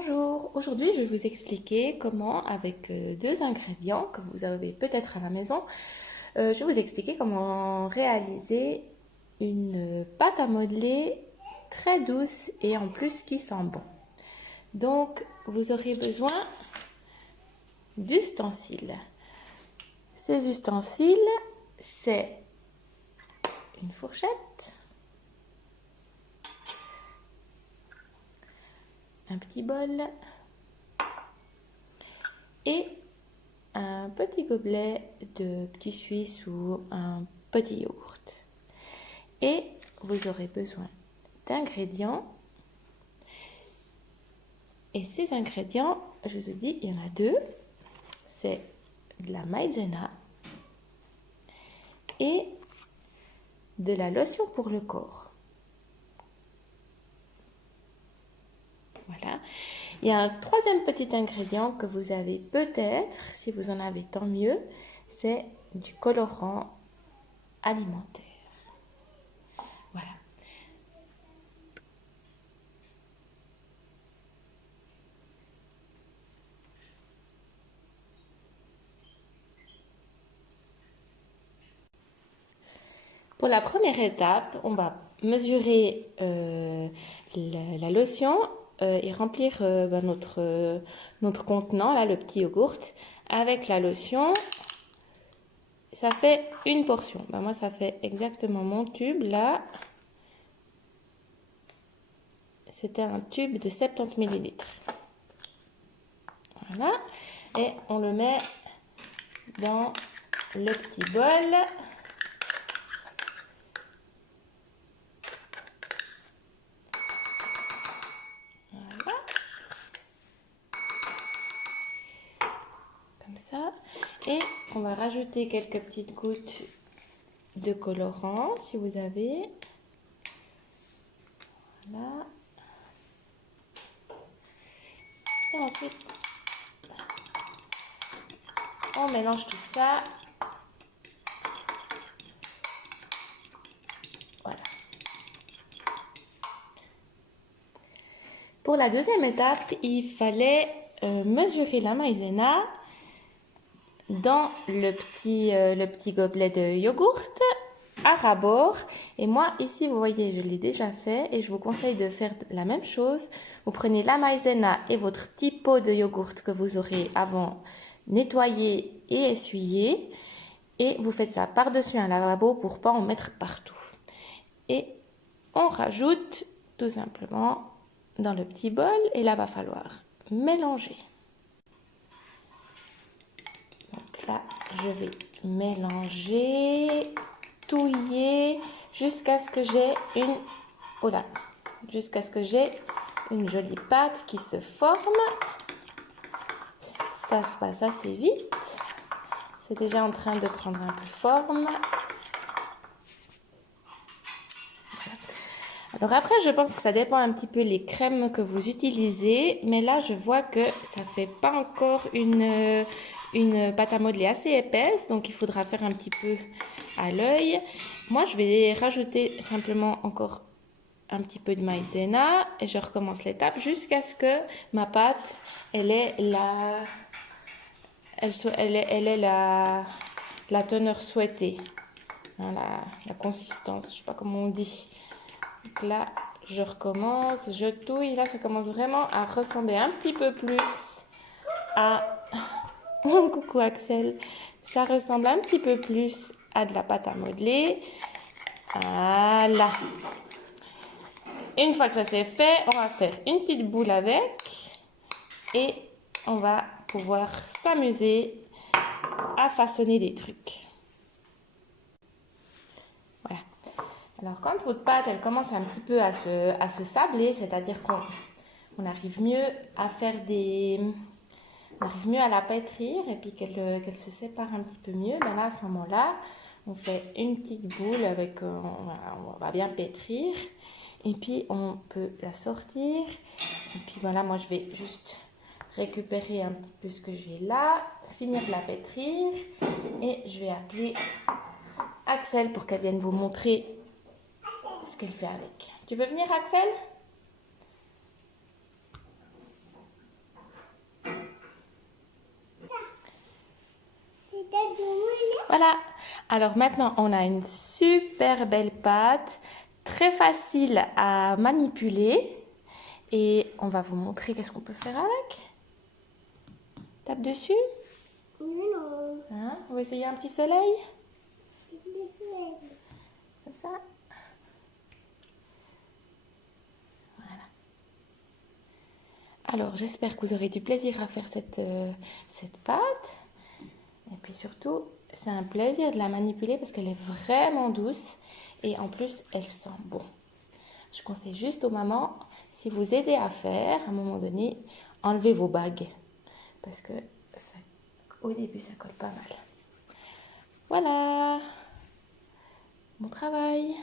Bonjour, aujourd'hui je vais vous expliquer comment avec deux ingrédients que vous avez peut-être à la maison, je vais vous expliquer comment réaliser une pâte à modeler très douce et en plus qui sent bon. Donc vous aurez besoin d'ustensiles. Ces ustensiles, c'est une fourchette, un petit bol et un petit gobelet de petit suisse ou un petit yaourt. Et vous aurez besoin d'ingrédients. Et ces ingrédients, je vous ai dit, il y en a deux. C'est de la maïzena et de la lotion pour le corps. Voilà. Il y a un troisième petit ingrédient que vous avez peut-être, si vous en avez tant mieux, c'est du colorant alimentaire. Voilà. Pour la première étape, on va mesurer la lotion et remplir notre contenant, là, le petit yogourt, avec la lotion. Ça fait une portion. Ben, moi, ça fait exactement mon tube, là. C'était un tube de 70 ml. Voilà. Et on le met dans le petit bol. Voilà. Comme ça. Et on va rajouter quelques petites gouttes de colorant, si vous avez. Voilà. Et ensuite, on mélange tout ça. Voilà. Pour la deuxième étape, il fallait mesurer la maïzena dans le petit gobelet de yogourt à ras-bord. Et moi, ici, vous voyez, je l'ai déjà fait et je vous conseille de faire la même chose. Vous prenez la maïzena et votre petit pot de yogourt que vous aurez avant nettoyé et essuyé. Et vous faites ça par-dessus un lavabo pour pas en mettre partout. Et on rajoute tout simplement dans le petit bol et là, va falloir mélanger. Donc là, je vais mélanger, touiller jusqu'à ce que j'ai une jolie pâte qui se forme. Ça se passe assez vite. C'est déjà en train de prendre un peu forme. Alors après, je pense que ça dépend un petit peu les crèmes que vous utilisez. Mais là, je vois que ça fait pas encore une pâte à modeler assez épaisse. Donc, il faudra faire un petit peu à l'œil. Moi, je vais rajouter simplement encore un petit peu de maïzena. Et je recommence l'étape jusqu'à ce que ma pâte, elle ait la teneur souhaitée. Hein, la consistance, je sais pas comment on dit. Donc là, je recommence, je touille. Là, ça commence vraiment à ressembler un petit peu plus à... Coucou Axel. Ça ressemble un petit peu plus à de la pâte à modeler. Voilà. Une fois que ça c'est fait, on va faire une petite boule avec. Et on va pouvoir s'amuser à façonner des trucs. Voilà. Alors quand votre pâte elle commence un petit peu à se sabler, c'est-à-dire qu'on arrive mieux à faire on arrive mieux à la pétrir et puis qu'elle se sépare un petit peu mieux, ben là à ce moment-là, on fait une petite boule avec, on va bien pétrir et puis on peut la sortir. Et puis voilà, moi je vais juste récupérer un petit peu ce que j'ai là, finir de la pétrir et je vais appeler Axel pour qu'elle vienne vous montrer ce qu'elle fait avec. Tu veux venir Axel? Voilà. Alors maintenant, on a une super belle pâte, très facile à manipuler. Et on va vous montrer qu'est-ce qu'on peut faire avec. Tape dessus. Non. Hein? On va essayer un petit soleil. Comme ça. Voilà. Alors, j'espère que vous aurez du plaisir à faire cette pâte. Et puis surtout, c'est un plaisir de la manipuler parce qu'elle est vraiment douce. Et en plus, elle sent bon. Je conseille juste aux mamans, si vous aidez à faire, à un moment donné, enlevez vos bagues. Parce que au début, ça colle pas mal. Voilà. Bon travail.